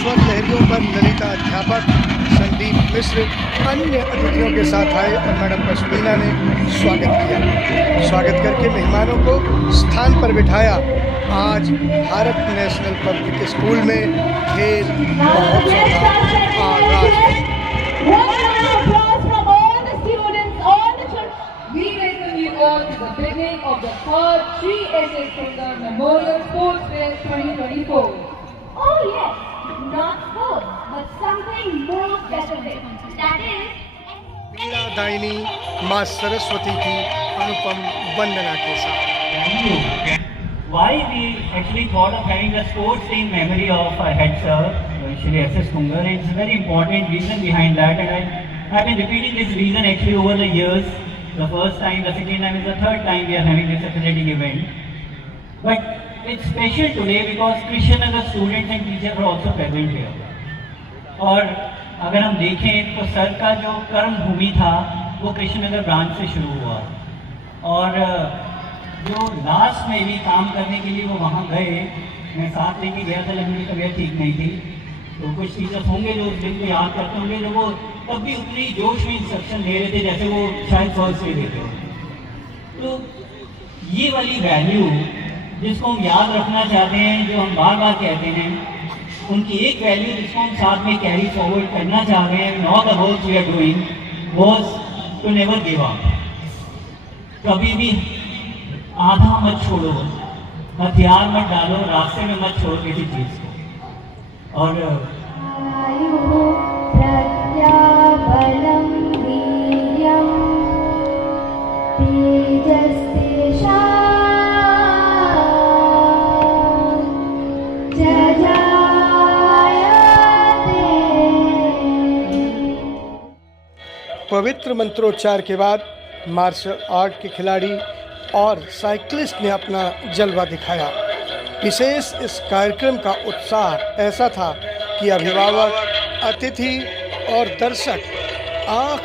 स्वर लहरियों पर ललिता अध्यापक संदीप मिश्र अन्य अतिथियों के साथ आए और मैडम पश्मीना ने स्वागत किया। स्वागत करके मेहमानों को स्थान पर बिठाया। आज भारत नेशनल पब्लिक स्कूल में खेल महोत्सव का आगाज है। The beginning of the third Sri S.S. Sundar Memorial Sports Fair 2024. Oh yes, not sports, but something more specific. That is, वीणा दायिनी माँ सरस्वती की अनुपम वंदना के साथ। Why we actually thought of having a sports day in memory of our head sir, Shri S.S. Sundar. It's a very important reason behind that, and I've been repeating this reason actually over the years. The first time, the second time, is the third time we are having this athletic event. But it's special today because Krishnanagar students and teachers are also present here. और अगर हम देखें तो sir का जो कर्म भूमि था वो कृष्णनगर ब्रांच से शुरू हुआ और जो लास्ट में भी काम करने के लिए वो वहाँ गए, मैं साथ लेके गया था लेकिन मेरी तबीयत ठीक नहीं थी, तो कुछ टीचर्स होंगे जो उस दिन को याद करते होंगे, जो वो तब भी उतनी जोश में इंस्ट्रक्शन दे रहे थे जैसे वो शायद फर्स्ट में देते हो। तो ये वाली वैल्यू जिसको हम याद रखना चाहते हैं, जो हम बार बार कहते हैं, उनकी एक वैल्यू जिसको हम साथ में कैरी फॉरवर्ड करना चाह रहे हैं, not the work we are doing, was to never give up. कभी भी आधा मत छोड़ो, हथियार मत डालो, रास्ते में मत छोड़ो किसी चीज को। और पवित्र मंत्रोच्चार के बाद मार्शल आर्ट के खिलाड़ी और साइकिलिस्ट ने अपना जलवा दिखाया। विशेष इस कार्यक्रम का उत्साह ऐसा था कि अभिभावक, अतिथि और दर्शक आंख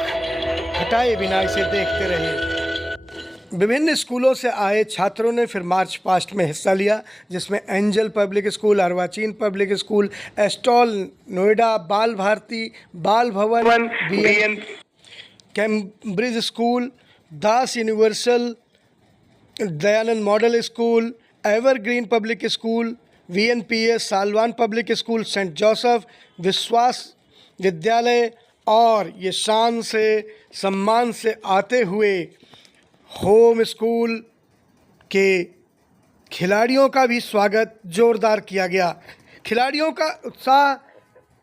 हटाए बिना इसे देखते रहे। विभिन्न स्कूलों से आए छात्रों ने फिर मार्च पास्ट में हिस्सा लिया, जिसमें Angel public school, Arwachin public school, एस्टॉल Noida, Bal Bharati, Bal Bhavan, BN Cambridge school, Das universal, Dayanand model school, Evergreen public school, VNPS, Salwan public school, Saint Joseph, Vishwas Vidyalaya और ये शान से सम्मान से आते हुए होम स्कूल के खिलाड़ियों का भी स्वागत जोरदार किया गया। खिलाड़ियों का उत्साह,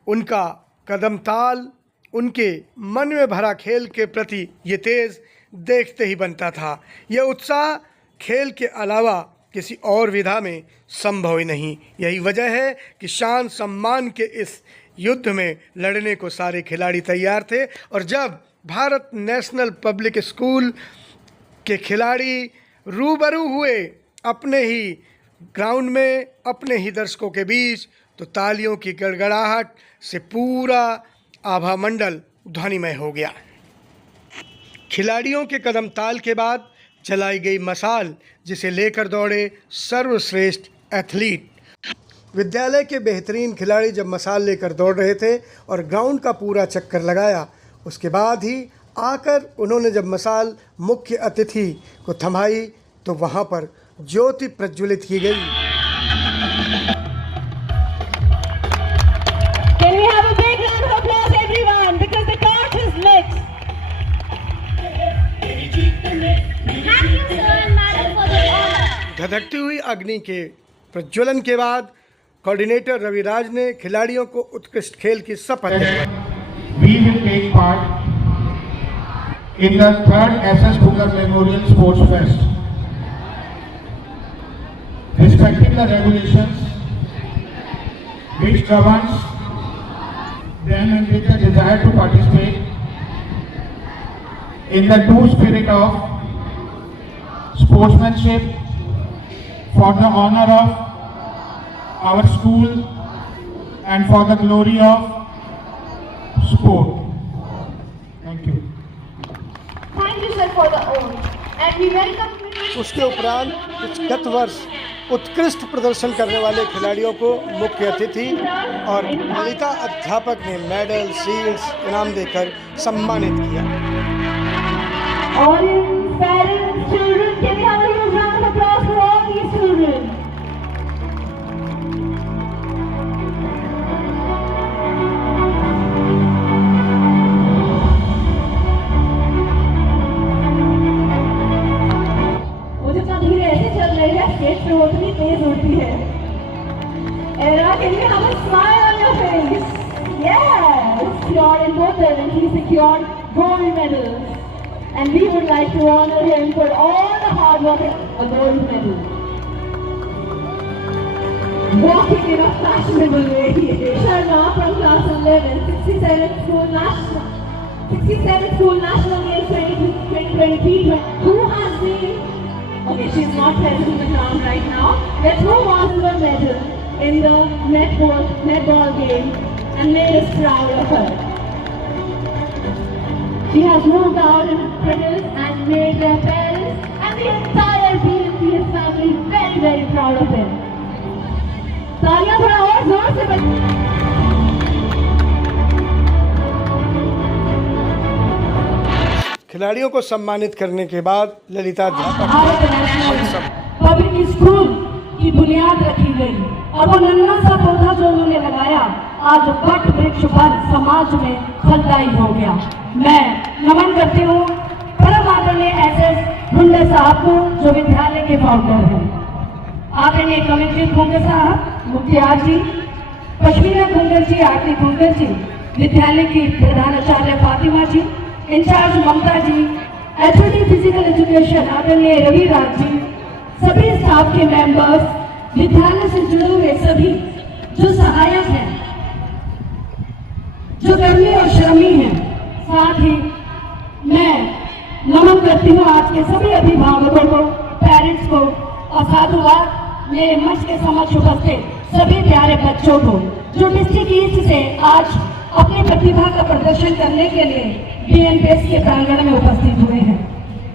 उनका कदम ताल, उनके मन में भरा खेल के प्रति ये तेज़ देखते ही बनता था। यह उत्साह खेल के अलावा किसी और विधा में संभव ही नहीं। यही वजह है कि शान सम्मान के इस युद्ध में लड़ने को सारे खिलाड़ी तैयार थे। और जब भारत नेशनल पब्लिक स्कूल के खिलाड़ी रूबरू हुए अपने ही ग्राउंड में, अपने ही दर्शकों के बीच, तो तालियों की गड़गड़ाहट से पूरा आभा मंडल ध्वनिमय हो गया। खिलाड़ियों के कदम ताल के बाद जलाई गई मशाल, जिसे लेकर दौड़े सर्वश्रेष्ठ एथलीट। विद्यालय के बेहतरीन खिलाड़ी जब मशाल लेकर दौड़ रहे थे और ग्राउंड का पूरा चक्कर लगाया, उसके बाद ही आकर उन्होंने जब मशाल मुख्य अतिथि को थमाई तो वहाँ पर ज्योति प्रज्वलित की गई। Can we have a big round of applause, everyone, because the torch is lit. thank you sir and madam for the honor. धधकती हुई अग्नि के प्रज्वलन के बाद कोऑर्डिनेटर रविराज ने खिलाड़ियों को उत्कृष्ट खेल की शपथ दिलवाई। We will take part in the third S.S. Sundar Memorial Sports Fest. Respecting the regulations which governs them and with the desire to participate in the true spirit of sportsmanship for the honor of our school and for the glory of sport. Thank you. Thank you sir for the oath and we welcome उसके उपरांत गत वर्ष उत्कृष्ट प्रदर्शन करने वाले खिलाड़ियों को मुख्य अतिथि और ललिता अध्यापक ने मेडल, शील्ड्स इनाम देकर सम्मानित किया। Audience, parents, children, can we have a huge round of applause for all these children? वो जितना धीरे ऐसे चल रही है, स्टेज पे उतनी तेज उड़ती है। Era, can we have a smile on your face? Yes, secured in both events, he secured gold medals. And we would like to honor him for all the hard work and a gold medal. Walking in a fashionable way, Sharma from class 11, 67th School National Games 2023, who has been, okay, she's not present in the ground right now, but who won the medal in the netball game and made us proud of her. She has moved out in cradles and made their parents and the entire BMPS family very, very proud of him. तालियां थोड़ा और जोर से खिलाड़ियों को सम्मानित करने के बाद ललिता अध्यापक पब्लिक स्कूल की बुनियाद रखी गई और वो नन्हा सा पौधा जो उन्होंने लगाया आज वट वृक्ष पर समाज में फलदायी हो गया। मैं नमन करती हूँ परम आदरणीय SS ढुंडे साहब को जो विद्यालय के फाउंडर हैं, आदरणीय कमलजीत खुंगर साहब, मुखियार जी, पश्मीना खुंगर जी, आरती खुंगर जी, विद्यालय की प्रधानाचार्य फातिमा जी, इंचार्ज ममता जी, HOD फिजिकल एजुकेशन आदरणीय रवि राज जी, सभी स्टाफ के मेंबर्स, विद्यालय से जुड़े हुए सभी जो सहायक हैं, जो कर्मी और श्रमी हैं, साथ ही मैं नमन करती हूँ आज के सभी अभिभावकों को, पेरेंट्स को और साधुवाद मेरे मंच के समक्ष उपस्थित सभी प्यारे बच्चों को जो डिस्ट्रिक्ट ईस्ट से आज अपनी प्रतिभा का प्रदर्शन करने के लिए BMPS के प्रांगण में उपस्थित हुए हैं।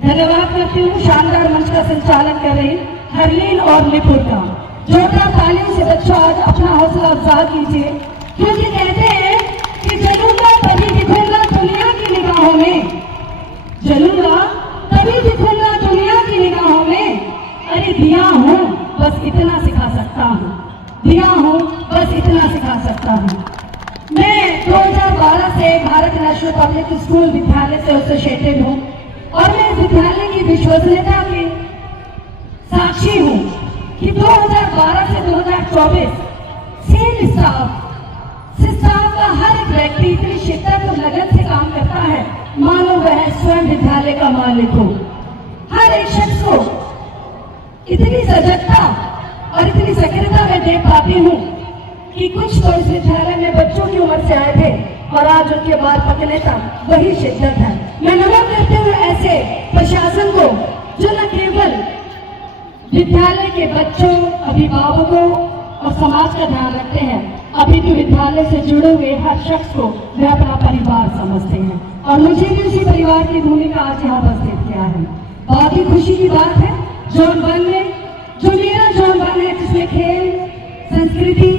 धन्यवाद करती हूँ शानदार मंच का संचालन कर रही हरलीन और निपुण का। जोरदार तालियों से बच्चों आज अपना हौसला अफजाई कीजिए, क्योंकि कहते हैं कि जलूंगा तभी दिखूंगा दुनिया की निगाहों में, जलूंगा तभी दिखूंगा दुनिया की निगाहों में। अरे दिया हूँ बस इतना सिखा सकता हूँ, दिया हूँ बस इतना सिखा सकता हूँ। मैं 2012 से भारत नेशनल पब्लिक स्कूल विद्यालय से एसोसिएटेड हूँ और मैं इस विद्यालय की विश्वसनीयता की साक्षी हूँ कि 2012 से 2024 सेम स्टाफ का हर एक व्यक्ति इतनी शिद्दत और लगन से काम करता है मानो वह स्वयं विद्यालय का मालिक हो। हर एक शख्स को इतनी सजगता और इतनी सक्रियता मैं देख पाती हूँ कि कुछ तो इस विद्यालय में बच्चों की उम्र से आए थे और आज उनके बाल पकने तक वही शिद्दत है। मैं नमन करते हुए ऐसे प्रशासन को जो न केवल विद्यालय के बच्चों, अभिभावकों और समाज का ध्यान रखते हैं, अभी भी विद्यालय से जुड़े हुए हर शख्स को वे अपना परिवार समझते हैं और मुझे भी उसी परिवार की भूमिका आज यहाँ उपस्थित किया है। बहुत ही खुशी की बात है जोन 1 में, जो मेरा जोन 1 है जिसमें खेल, संस्कृति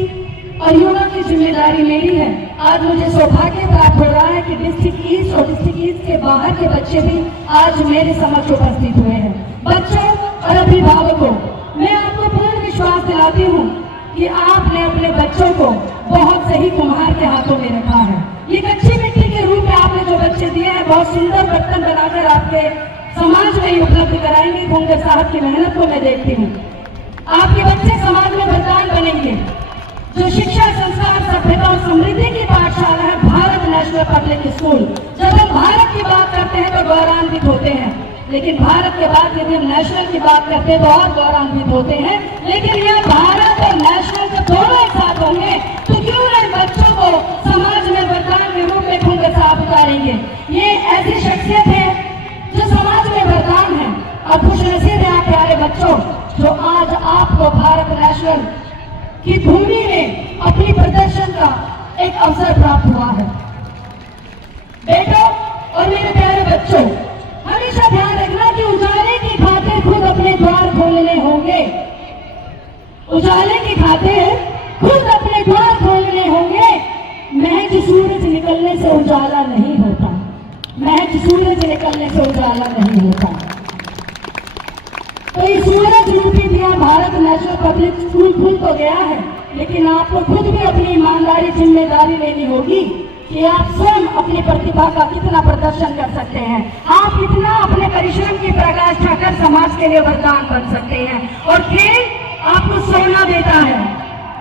और युवा की जिम्मेदारी मेरी है। आज मुझे सौभाग्य प्राप्त हो रहा है कि डिस्ट्रिक्ट ईस्ट और डिस्ट्रिक्ट ईस्ट के बाहर के बच्चे भी आज मेरे समक्ष उपस्थित हुए हैं। बच्चों और अभिभावकों, मैं आपको पूर्ण विश्वास दिलाती हूँ कि आपने अपने बच्चों को बहुत सही कुम्हार के हाथों में रखा है। ये कच्ची मिट्टी के रूप में आपने जो बच्चे दिए हैं, बहुत सुंदर बर्तन बनाकर आपके समाज में ही उपलब्ध कराएंगे। खुंगर साहब की मेहनत को मैं देखती हूँ। आपके बच्चे समाज में वरदान बनेंगे। जो शिक्षा, संस्कार, सभ्यता और समृद्धि की पाठशाला है भारत नेशनल पब्लिक स्कूल। जब हम भारत की बात करते हैं तो गौरवान्वित होते हैं, लेकिन भारत के बाद यदि हम नेशनल की बात करते हैं तो और गौरवान्वित होते हैं। लेकिन यह भारत और नेशनल जब दोनों एक साथ होंगे तो क्यों न बच्चों को समाज में वरदान के रूप में खुंगर साहब उतारेंगे। ये ऐसी शख्सियत है जो समाज में वरदान है और खुशनसीब है आप प्यारे बच्चों जो आज आपको भारत नेशनल की भूमि में अपनी प्रदर्शन का एक अवसर प्राप्त हुआ है। बेटों और मेरे प्यारे बच्चों, हमेशा ध्यान रखना कि उजाले की खातिर खुद अपने द्वार खोलने होंगे। उजाले की खातिर खुद अपने द्वार खोलने होंगे। महज सूरज निकलने से उजाला नहीं होता, महज सूरज निकलने से उजाला नहीं होता। तो ये सूरज रूपी दिया भारत नेशनल पब्लिक स्कूल खुल तो गया है, लेकिन आपको खुद भी अपनी ईमानदारी जिम्मेदारी लेनी होगी कि आप स्वयं अपनी प्रतिभा का कितना प्रदर्शन कर सकते हैं, आप कितना अपने परिश्रम की प्रकाष्ठा कर समाज के लिए वरदान बन सकते हैं। और खेल आपको सोना देता है,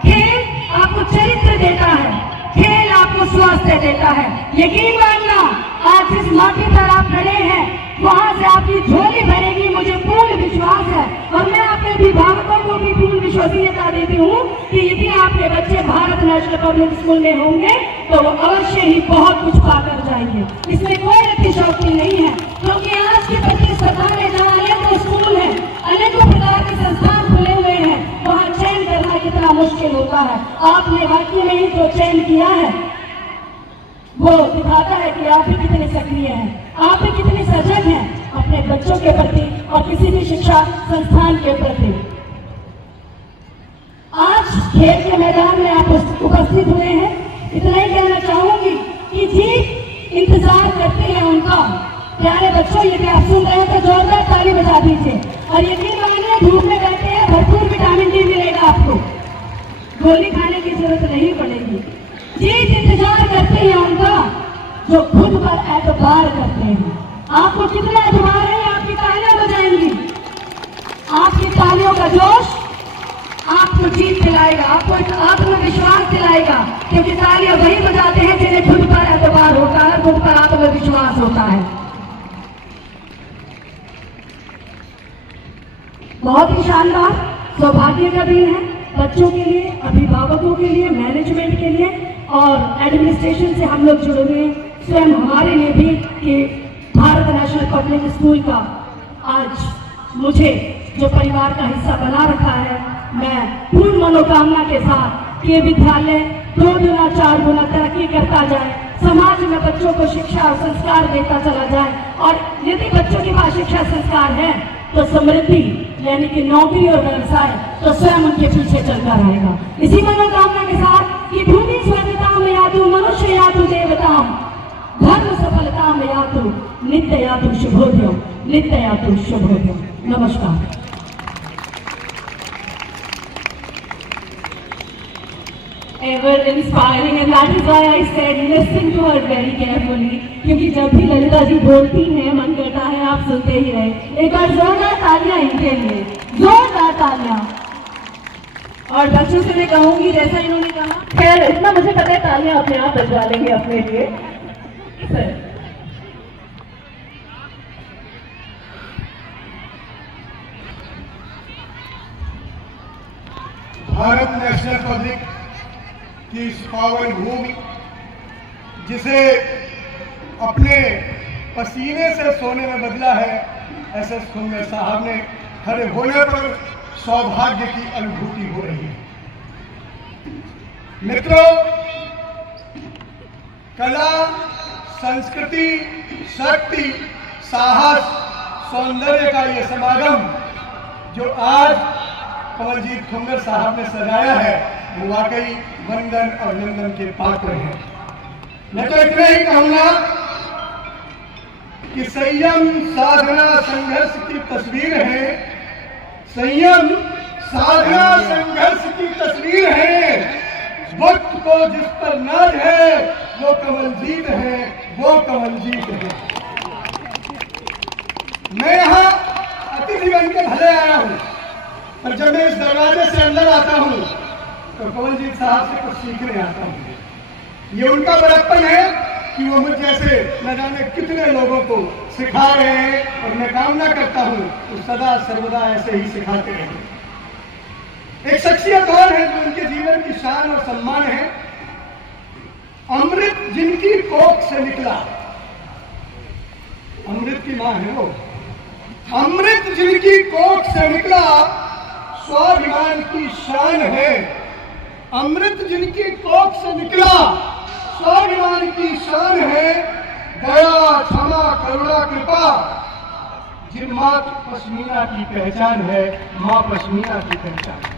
खेल आपको चरित्र देता है, खेल आपको स्वास्थ्य देता है। यकीन मानना, आज जिस माटी पर आप खड़े हैं वहां से आपकी झोली भरेगी, मुझे पूर्ण विश्वास है। और मैं अपने अभिभावकों को भी पूर्ण विश्वसनीयता देती हूँ कि यदि आपके बच्चे भारत नेशनल पब्लिक स्कूल में होंगे तो वो अवश्य ही बहुत कुछ पाकर जाएंगे। इसमें कोई अतिशयोक्ति नहीं है, क्योंकि आज की प्रतिस्पर्धा में जहाँ अनेकों स्कूल है, अनेकों प्रकार के संस्थान खुले हुए हैं, वहाँ चयन करना कितना मुश्किल होता है। आपने वाकई में ही जो चयन किया है वो दिखाता है कि आप भी कितने सक्रिय हैं, आप भी कितने सजग हैं अपने बच्चों के प्रति और किसी भी शिक्षा संस्थान के प्रति। आज खेल के मैदान में आप उपस्थित हुए हैं, इतना ही कहना चाहूंगी कि जी इंतजार करते हैं उनका। प्यारे बच्चों, यदि आप सुन रहे हैं तो जोरदार ताली बजा दीजिए। और यकीन मानिए, धूप में बैठे हैं, भरपूर विटामिन डी मिलेगा आपको, गोली खाने की जरूरत नहीं पड़ेगी। जी इंतजार करते हैं उनका जो खुद पर एतबार करते हैं। आपको कितना एतबार है, आपकी तालियां बजाएंगी, आपकी तालियों का जोश आपको जीत दिलाएगा, आपको एक आत्मविश्वास दिलाएगा, क्योंकि तालियां वही बजाते हैं जिन्हें खुद पर एतबार होता है, खुद पर आत्मविश्वास होता है। बहुत ही शानदार सौभाग्य का दिन है बच्चों के लिए, अभिभावकों के लिए, मैनेजमेंट के लिए और एडमिनिस्ट्रेशन से हम लोग जुड़े हुए हैं, स्वयं हमारे लिए भी कि भारत नेशनल पब्लिक स्कूल का आज मुझे जो परिवार का हिस्सा बना रखा है, मैं पूर्ण मनोकामना के साथ कि विद्यालय 2 गुना 4 गुना तरक्की करता जाए, समाज में बच्चों को शिक्षा और संस्कार देता चला जाए। और यदि बच्चों के पास शिक्षा संस्कार है तो समृद्धि यानी कि नौकरी और व्यवसाय तो स्वयं उनके पीछे चलता रहेगा। इसी मनोकामना के साथ कि भूमि स्वर्गता में यातु मनुष्य यातु देवताम, धर्म सफलता में यातु नित्य यातु शुभोदय, नित्य यातु शुभोदय। नमस्कार। Ever inspiring, and that is why I said listen to her very carefully, क्योंकि जब भी ललिता जी बोलती हैं मन करता है आप सुनते ही रहे। एक बार जोरदार तालियां इनके लिए, जोरदार तालियां। और बच्चों से मैं कहूंगी जैसा इन्होंने कहा, खैर इतना मुझे पता है तालियां अपने आप बजवा लेंगे अपने लिए। सर भारत नेशनल पब्लिक की इस पावन भूमि, जिसे अपने पसीने से सोने में बदला है, एसएस खुंगर साहब ने खड़े होने पर सौभाग्य की अनुभूति हो रही है। मित्रों, कला, संस्कृति, शक्ति, साहस, सौंदर्य का ये समागम जो आज कमलजीत खुंगर साहब ने सजाया है, वो वाकई वंदन और नंदन के पात्र हैं। मैं तो इतना ही कहूंगा कि संयम, साधना, संघर्ष की तस्वीर है, संयम, साधना, संघर्ष की तस्वीर है। वक्त को जिस पर नाज है वो कमलजीत है, वो कमलजीत है। मैं यहाँ अतिथि बन के भले आया हूँ, पर जब मैं इस दरवाजे से अंदर आता हूँ तो कमलजीत साहब से कुछ सीखने आता हूँ। ये उनका बड़प्पन है कि वो मुझ जैसे न जाने कितने लोगों को सिखा रहे हैं, और मैं कामना करता हूँ तो सदा सर्वदा ऐसे ही सिखाते रहें। एक शख्सियत और है जो उनके जीवन की शान और सम्मान है, अमृत जिनकी कोख से निकला, अमृत की मां है वो, अमृत जिनकी कोख से निकला, स्वाभिमान की शान है। अमृत जिनकी कोख से निकला, स्वाभिमान की शान है। दया, क्षमा, करुणा, कृपा जिन मां पश्मीना की पहचान है, मां पश्मीना की पहचान है।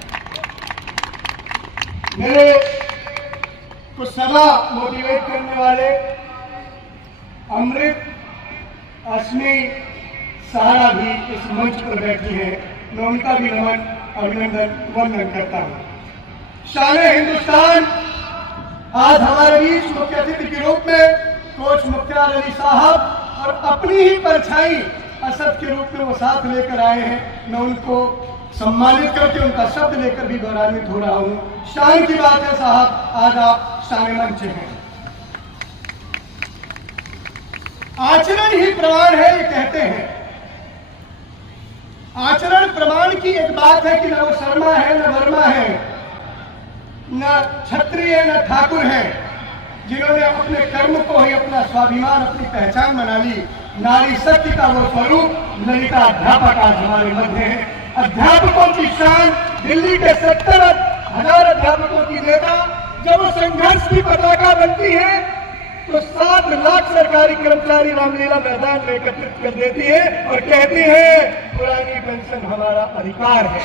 मेरे को सदा मोटिवेट करने वाले अमृत, अस्मी, सहारा भी इस मंच पर बैठी है। मैं उनका भी नमन, अभिनंदन, वंदन करता हूँ। शान-ए हिंदुस्तान आज हमारे बीच मुख्य अतिथि के रूप में कोच मुख्तार अली साहब और अपनी ही परछाई असद के रूप में वो साथ लेकर आए हैं। मैं उनको सम्मानित करके उनका शब्द लेकर भी गौरवान्वित हो रहा हूँ। शान की बात है साहब, आज आप शान मंच हैं। आचरण ही प्रमाण है, ये कहते हैं। आचरण प्रमाण की एक बात है कि न वो शर्मा है, न वर्मा है, न क्षत्रिय, न ठाकुर है, जिन्होंने अपने कर्म को ही अपना स्वाभिमान, अपनी पहचान बना ली। नारी शक्ति का वो स्वरूप ललिता अध्यापक आज हमारे मध्य है। अध्यापकों की शान, दिल्ली के 70,000 अध्यापकों की नेता जब वो संघर्ष की पताका बनती है तो 7 लाख सरकारी कर्मचारी रामलीला मैदान में एकत्रित कर देती है और कहती है पुरानी पेंशन हमारा अधिकार है।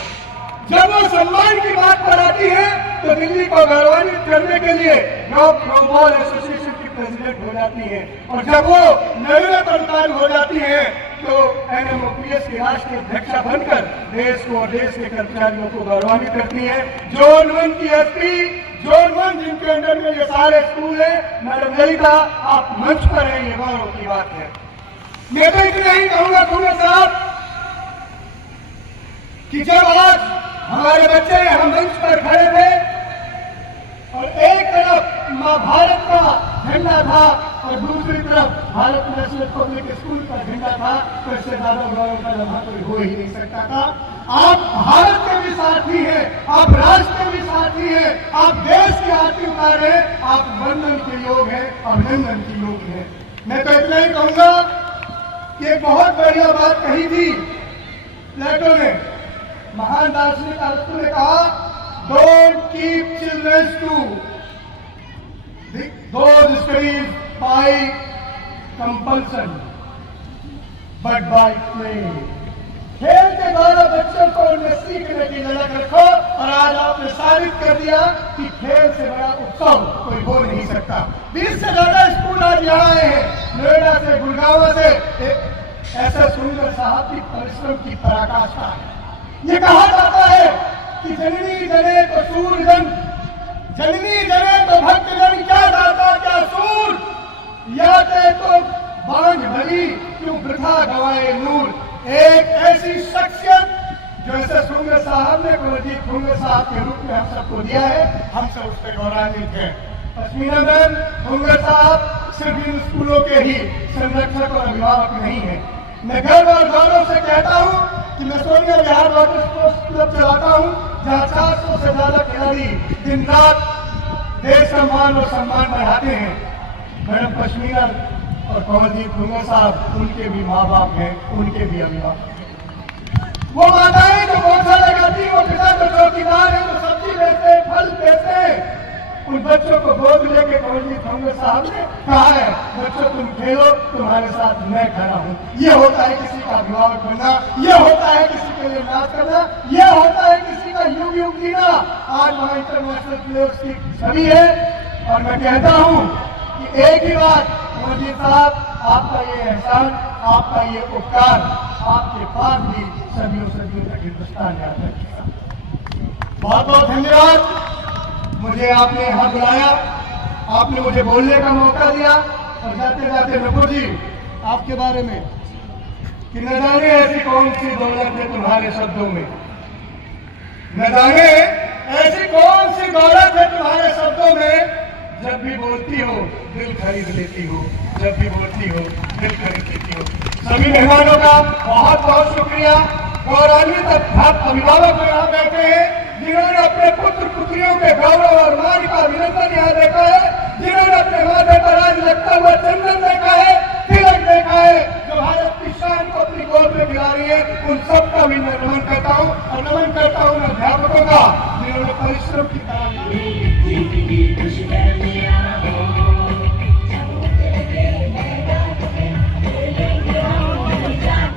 जब वो सम्मान की बात पर आती है तो दिल्ली को गौरवान्वित करने के लिए थ्रोबॉल एसोसिएशन की प्रेसिडेंट हो जाती है, और जब वो नवीन प्रधान हो जाती है तो NMOPS की राष्ट्रीय अध्यक्षा बनकर देश को और देश के कर्मचारियों को गौरवान्वित करती है। जोन 1 की SP, जोन 1 जिनके अंडर में ये सारे स्कूल है, मैडम ललिता आप मंच पर हैं, ये गौरव की बात है। मैं तो इतना ही कहूंगा खुले साहब कि जब आज हमारे बच्चे हम मंच पर खड़े थे और एक तरफ मां भारत का झंडा था और दूसरी तरफ भारत नेशनल पब्लिक स्कूल का झंडा था, तो इससे ज्यादा गौरव का लम्हा कोई हो ही नहीं सकता था। आप भारत के भी साथी हैं, आप राष्ट्र के भी साथी हैं, आप देश के आरती उतार हैं, आप वंदन के योग हैं, अभिनंदन के योग हैं। मैं तो इतना ही कहूंगा कि एक बहुत बढ़िया बात कही थी प्लेटो ने, महान दार्शनिक अरिस्टो ने कहा, don't keep children to those studies by compulsion but by play. खेल के द्वारा बच्चों को उनमें सीखने की ललक रखो, और आज आपने साबित कर दिया कि खेल से बड़ा उत्सव कोई हो नहीं सकता। 20 से ज्यादा स्कूल आज यहाँ आए हैं, नोएडा से, गुड़गांव से। ऐसा सुंदर साहब की परिश्रम की पराकाष्ठा है। ये कहा जाता है कि जननी जने तो सूरजन, जननी जने तो भक्तजन, क्या दाता क्या सूर, याते तो बांझ भली क्यों वृथा गवाए नूर। एक ऐसी शख्सियत जो ऐसे सुंदर साहब ने कुलजीत खुंगर साहब के रूप में हम सबको दिया है, हम सब उस पर गौरवान्वित हैं। पश्मीना मैम खुंगर साहब सिर्फ इन स्कूलों के ही संरक्षक और अभिभावक नहीं है। मैं गर्व और गौरव से कहता हूँ कि मैं Sonia Bihar water sports club चलाता हूँ, जहाँ 400 से ज्यादा खिलाड़ी दिन रात देश सम्मान और सम्मान बढ़ाते हैं। मैडम पश्मीना और कमलजीत खुंगर साहब, उनके भी माँ बाप हैं, उनके भी अभिभावक हैं। वो माताएं जो पौधा लगाती, वो पिता जो चौकीदार है, जो सब्जी बेचते, फल बेचते हैं, उन बच्चों को गोद लेके कमलजीत खुंगर साहब ने कहा है, बच्चों तुम खेलो, तुम्हारे साथ मैं खड़ा हूँ। ये होता है किसी का अभिभावक बनना, ये होता है किसी के लिए नाच करना, ये होता है किसी का युग युग जीना। आज वहाँ इंटरनेशनल प्लेयर्स की छवि है, और मैं कहता हूँ कि एक ही बात, कमलजीत साहब आपका ये एहसान, आपका ये उपकार, आपके पास भी सदियों सदियों तक हिंदुस्तान याद रखेगा। बहुत बहुत धन्यवाद। मुझे आपने यहाँ बुलाया, आपने मुझे बोलने का मौका दिया, और जाते जाते नकुल जी आपके बारे में कि न जाने ऐसी कौन सी दौलत है तुम्हारे शब्दों में, न जाने ऐसी कौन सी दौलत है तुम्हारे शब्दों में, जब भी बोलती हो दिल खरीद लेती हो, जब भी बोलती हो दिल खरीद लेती हो। सभी मेहमानों का बहुत बहुत शुक्रिया। गौरवान्वित अभिभावक यहाँ बैठे हैं, जिन्होंने अपने पुत्र पुत्रियों के गौरव और मान का अभिनंदन यहाँ देखा है, जिन्होंने अपने माथे पर आज लगता हुआ चंदन देखा है, तिलक देखा है, जो भारत की शान को अपनी गोद में गिरा रही है, उन सबका भी मैं नमन करता हूँ। और नमन करता हूँ अध्यापकों का, जिन्होंने परिश्रम की